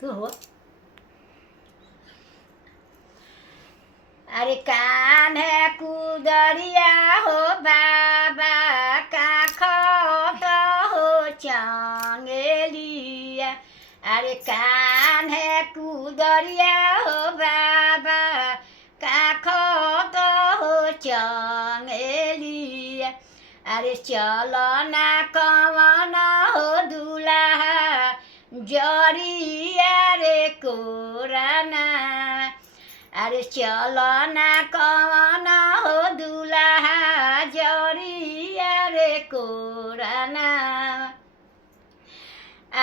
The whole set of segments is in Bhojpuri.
तू हो। अरे कान है कुदरिया हो बाबा काख तो हो चंगेलिया। अरे कान है कुदरिया हो बाबा काख तो हो चंगेलिया। अरे चलो ना कवन हो दुल्हा जरिया रे कोराना। अरे चलो ना कवन हो दुल्हा जरिया रे कोराना।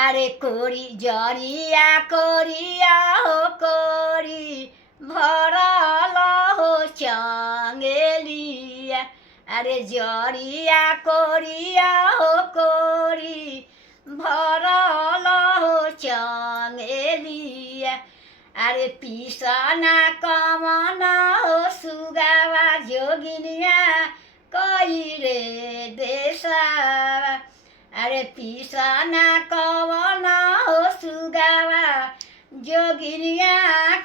अरे कोरी जरिया कोरिया हो कोरी भरल हो चंगेलिया। अरे जरिया कोरिया हो कोरी भरल हो चंगेलिया। अरे पिसना कमन हो सुगावा जोगिनिया कई रे देशवा। अरे पिसना कवन हो सुगावा जोगिनिया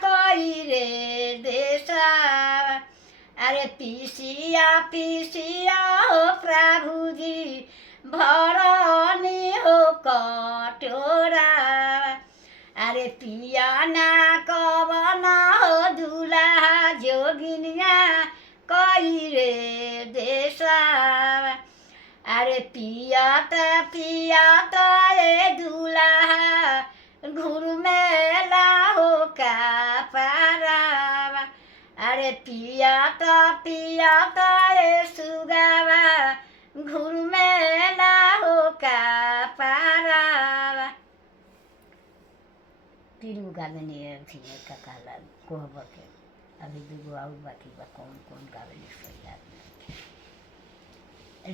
कई रे देशवा। अरे पिसिया पिसिया हो प्रभुजी भरनी हो कटोरा। अरे पिया ना कवन हो दुल्हा जोगिनिया कई रे देशवा। अरे पियत पियत ए दुल्हा घुरमेला हो का पारावा। अरे पियत पियत ए सुगावा घुरमेला हो का पारावा। फिर गावेनी थी का कहला कोहबर के अभी दूगो और बाकी बा कौन कौन गावेनी।